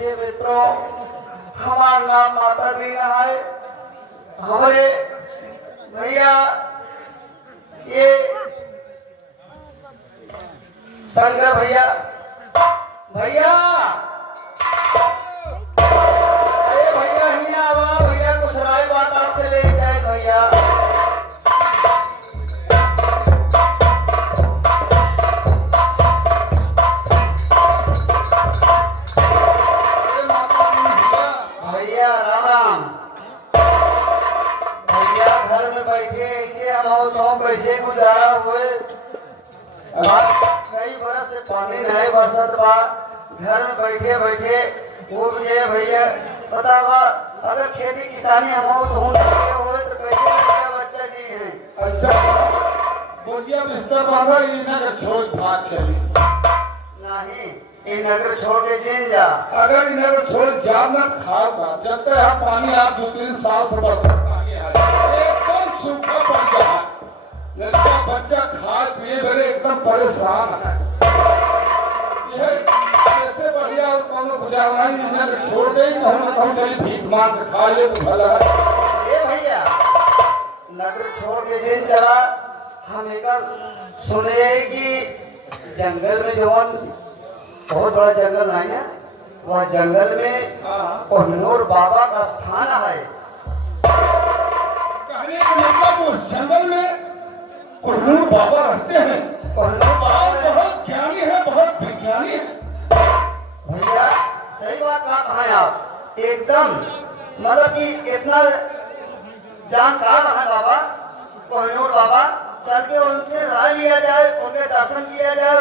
प्रिय मित्रों, हमारा नाम माता दीना है। हमारे भैया ये शंकर भैया भैया अरे भैया हिया आवा भैया कुछ राय बात आपसे ले जाए भैया। भैया राम राम। भैया घर में बैठे ऐसे हम हो तो कैसे गुजारा हुए। कई बरस से पानी नहीं बरसत बा। घर में बैठे बैठे वो भी है भैया पता बा अगर खेती किसानी हम हो तो हुए तो कैसे लगेगा बच्चा जी हैं। अच्छा बोलिया मिस्टर बाबा इन्हें का छोड़ भाग चली नहीं इन नगर छोड़ के जेल जा। अगर इन्हें को छोड़ जाम ना खाओगा जब तक यहाँ पानी आप 2-3 साल से बरसत आगे आए एकदम सूखा पड़ गया। लड़का बच्चा खा पिए बड़े एकदम परेशान है। यह ऐसे बढ़िया और कोनो गुजारा नहीं इन्हें छोड़ दे तो हम चली भीख मांग के खा ले तो भला है। ए भैया नगर छोड़ के जेल चला। हम एक सुने कि जंगल में जवान बहुत बड़ा जंगल है ना वह जंगल में कोहनूर बाबा का स्थान है। कहने का मतलब उस जंगल में कोहनूर बाबा रहते हैं। कोहनूर बाबा बहुत ज्ञानी है बहुत विज्ञानी है। भैया सही बात कहा है आप एकदम मतलब कि इतना जानकार है बाबा कोहनूर बाबा। चल के उनसे राय लिया जाए उनके दर्शन किया जाए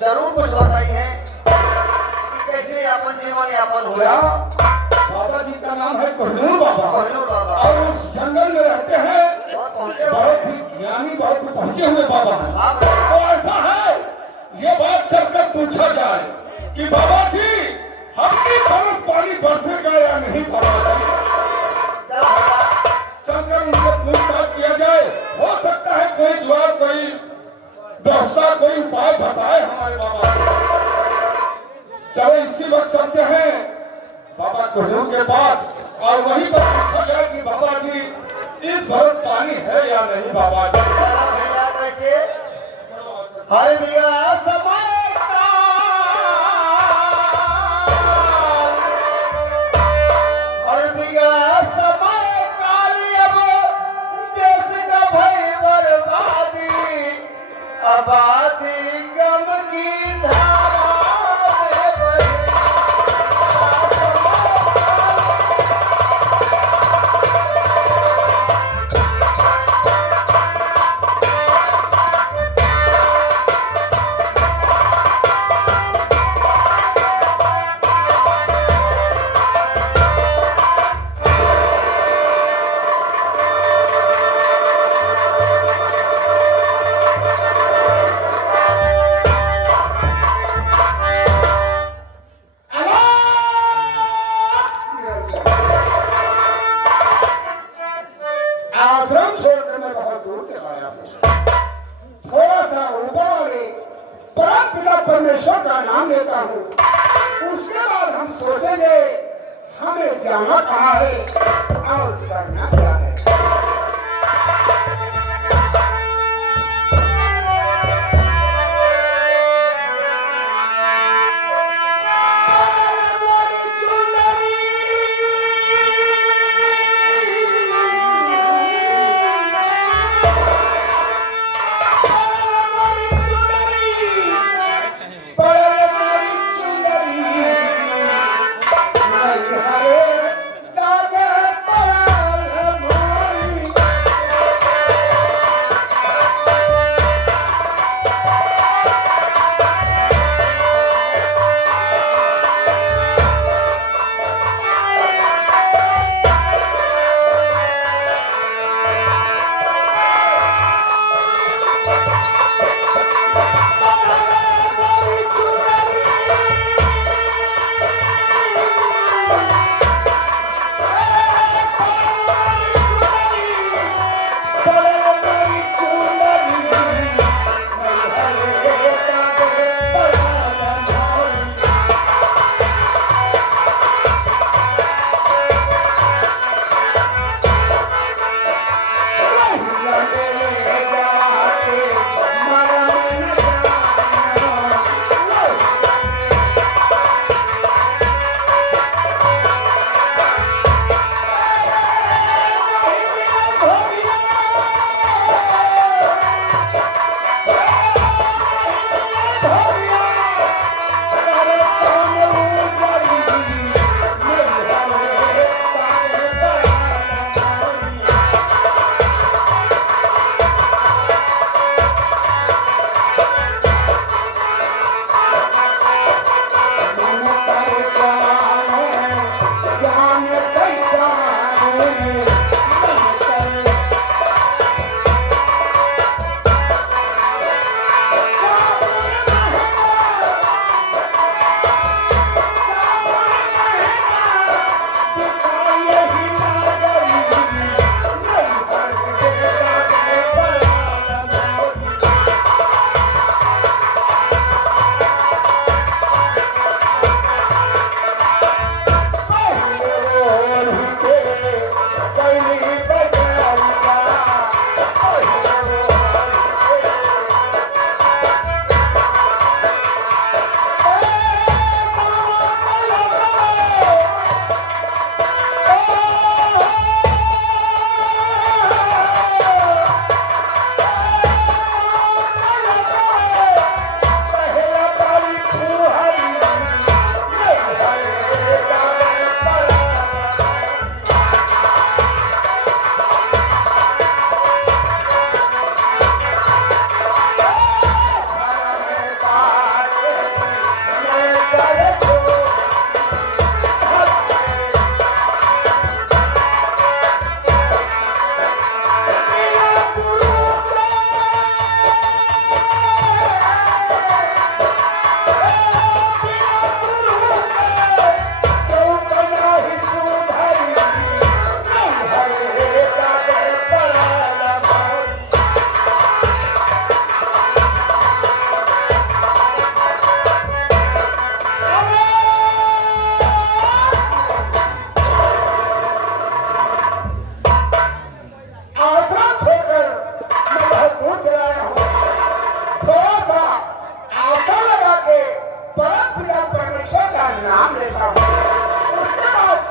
जरूर कुछ बताइए कि कैसे अपन जीवन यापन हुआ। बाबा जी का नाम है कोहनूर बाबा कोहनूर बाबा और उस जंगल में रहते हैं। बहुत पहुंचे बहुत ही ज्ञानी बहुत ही पहुंचे हुए बाबा हैं। आप तो ऐसा है ये बात चलकर पूछा जाए कि बाबा जी हमकी तरफ पानी बरसेगा या नहीं बाबा जी। चलो भैया चलकर उनसे पूछताछ किया जाए। हो सकता है कोई जवाब कोई व्यवस्था कोई उपाय बताए हमारे बाबा जी। चलो इसी वक्त चलते हैं बाबा कोहनूर के पास और वहीं पर पूछा जाए कि बाबा जी इस भरत पानी है या नहीं बाबा जी। चलो भैया कैसे हर बिया समय हर बिया समय काल अब देश का भई बर्बादी आबादी गम की धारा में बहे। आश्रम छोड़कर मैं बहुत दूर चला आया हूँ। थोड़ा सा ऊपर वाले परम पिता परमेश्वर का नाम लेता हूँ। उसके बाद हम सोचेंगे हमें जाना कहाँ है और करना क्या है। हरे दादा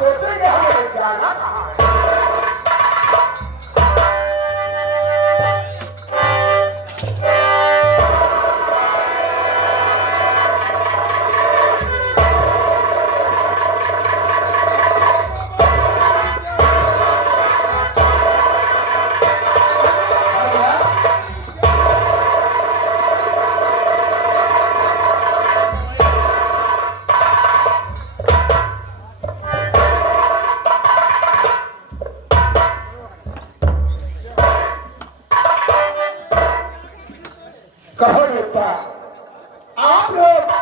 सोचेंगे हमें जाना कहाँ है। कहो देवता, आप लोग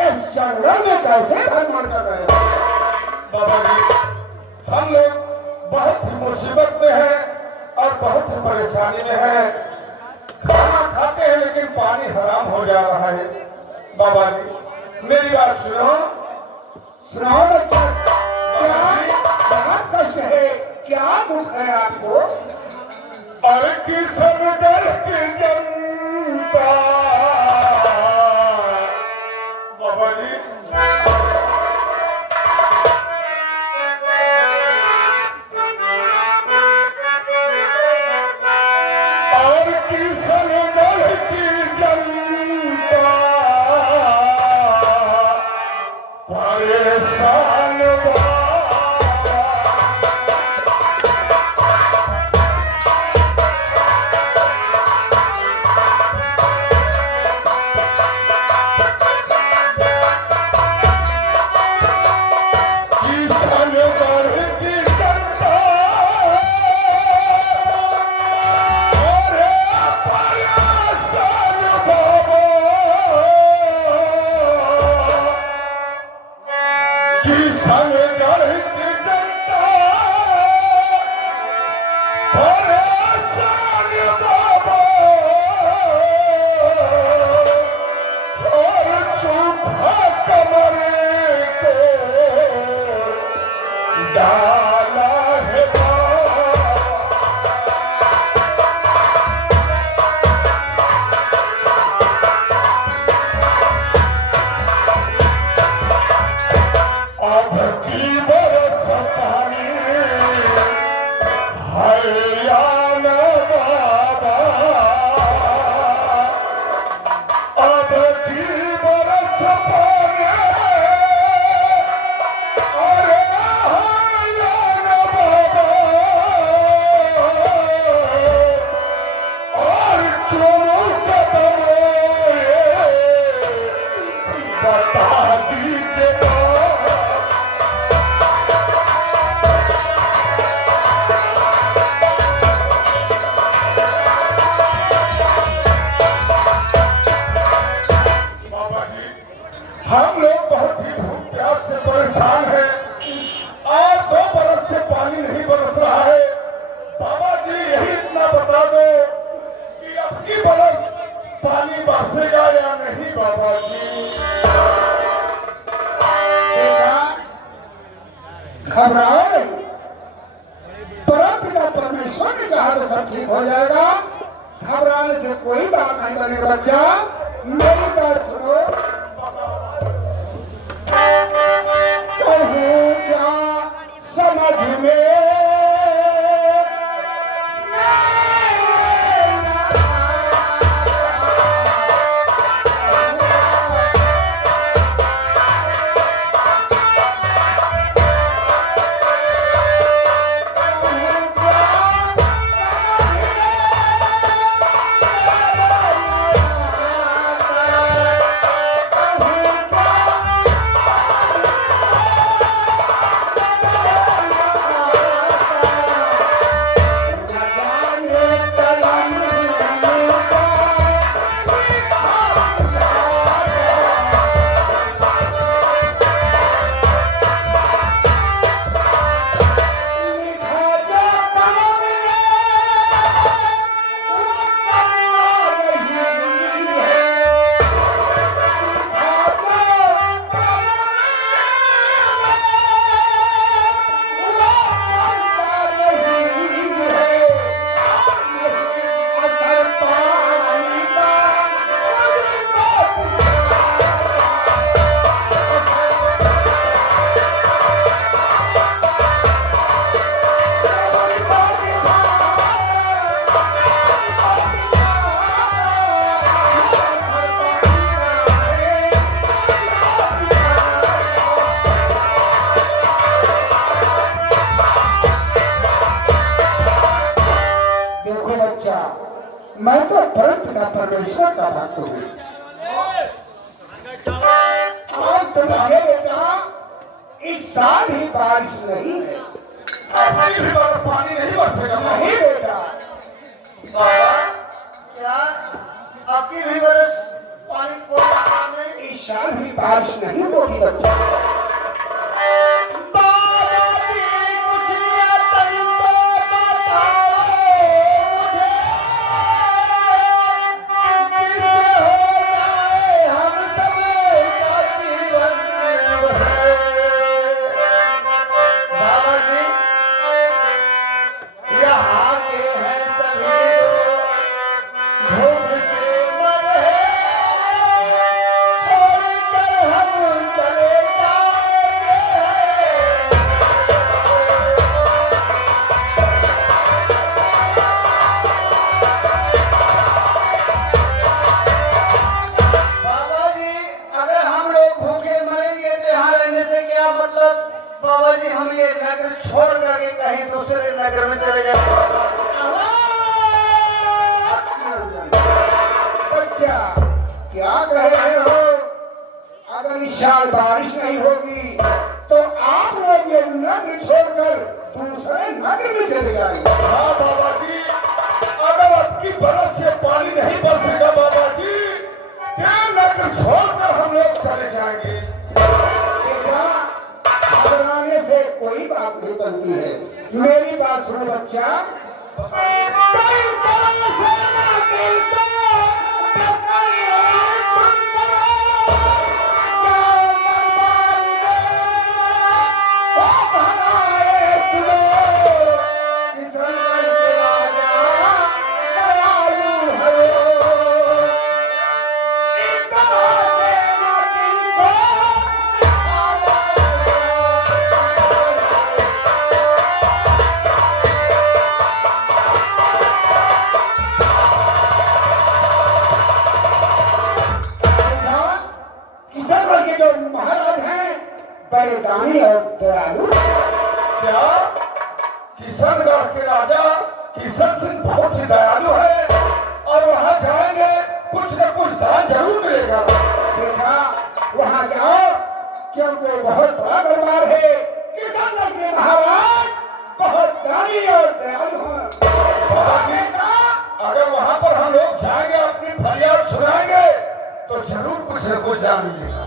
इस जंगल में कैसे भ्रमण कर रहे हो? बाबा जी, हम लोग बहुत ही मुसीबत में हैं और बहुत ही परेशानी में हैं। खाना खाते हैं लेकिन पानी हराम हो जा रहा है। बाबा जी, मेरी बात सुनो। सुनो बच्चा, क्या कष्ट है, क्या दुख है आपको? अरे किसन दल की जनता बाबा जी, और किसन दल की जनता परेशान हम लोग बहुत ही भूख प्यास से परेशान हैं और 2 बरस से पानी नहीं बरस रहा है। बाबा जी, यही इतना बता दो कि अब की बरस पानी बरसेगा या नहीं? बाबा जी, घबराओ नहीं, परमपिता परमेश्वर ने कहा तो सब ठीक हो जाएगा। घबराने से कोई बात नहीं बनेगा। बच्चा, मेरी बात सुनो। कहूँ क्या समझ में परमेश्वर का भक्त हूँ। और तुम्हारे बेटा इस साल ही बारिश नहीं है, अभी भी पानी नहीं बरसेगा। नहीं बेटा, बाबा क्या आपकी भी बरस पानी कोई काम नहीं? इस साल भी बारिश नहीं होगी बच्चा। बाबा जी कुछ या तरीका बताओ मुझे, जिससे हो जाए हम सब का जीवन बहे। बाबा जी यहाँ के हैं सभी लोग भूख से मरे, छोड़कर हम चले जाएंगे। बाबा जी अगर हम लोग भूखे मरेंगे तो यहाँ रहने से क्या मतलब? बाबा जी हम ये नगर छोड़ करके कहीं दूसरे नगर में चले जाएंगे। बच्चा क्या कह रहे हो? अगर इस साल बारिश नहीं होगी तो आप लोग ये नगर छोड़कर दूसरे नगर में चले जाएंगे। हाँ बाबा जी, अगर आपकी बरस से पानी नहीं बरसेगा बाबा जी, क्या नगर छोड़कर हम लोग चले जाएंगे। बेटा, घबराने से कोई बात नहीं बनती है, मेरी बात सुनो बच्चा। जो महाराज हैं बड़े दानी और दयालु। क्या किशनगढ़ के राजा किशन सिंह बहुत ही दयालु है और वहाँ जाएंगे कुछ न कुछ दान जरूर मिलेगा। बेटा वहाँ जाओ क्योंकि बहुत बड़ा दरबार है। किशनगढ़ के महाराज बहुत दानी और दयालु हैं। बाबा जी, अगर वहाँ पर हम लोग जाएंगे अपनी फरियाद सुनाएंगे तो जरूर कुछ न कुछ जान मिलेगा।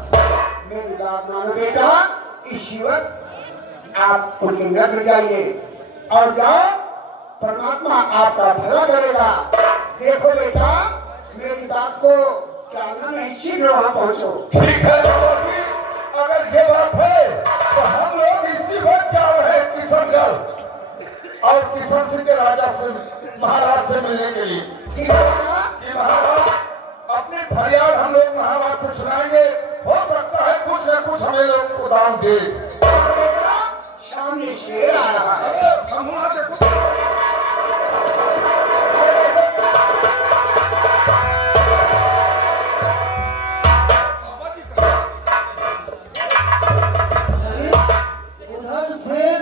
मेरी बात मानो बेटा, इस वक्त आप उनके नगर जाइए और जाओ, परमात्मा आपका भला करेगा। देखो बेटा, मेरी बात को टालना नहीं, शीघ्र वहाँ पहुँचो। ठीक है बाबा जी, अगर ये बात है तो हम लोग इसी वक्त जा रहे हैं किशनगढ़ और किशन सिंह के राजा से महाराज से मिलने के लिए। ठीक है बेटा? कि महाराज अपनी फरियाद हम लोग महाराज से सुनाएंगे, हो सकता है कुछ न कुछ हमें लोग को दान दे। बेटा, सामने शेर आ रहा है। हम वहाँ देखो। उधर शेर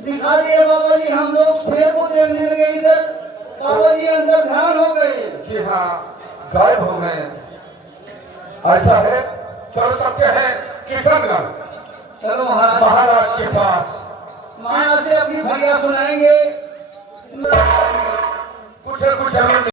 दिखा दिए बाबा जी, हम लोग शेर को देखने लगे इधर। बाबा जी अंदर ध्यान हो गए। जी हाँ, गायब हो गए। ऐसा है, चलो चलते हैं किशनगढ़ चलो महाराज, महाराज के पास। महाराज से अपनी फरियाद सुनाएंगे। कुछ न कुछ जरूर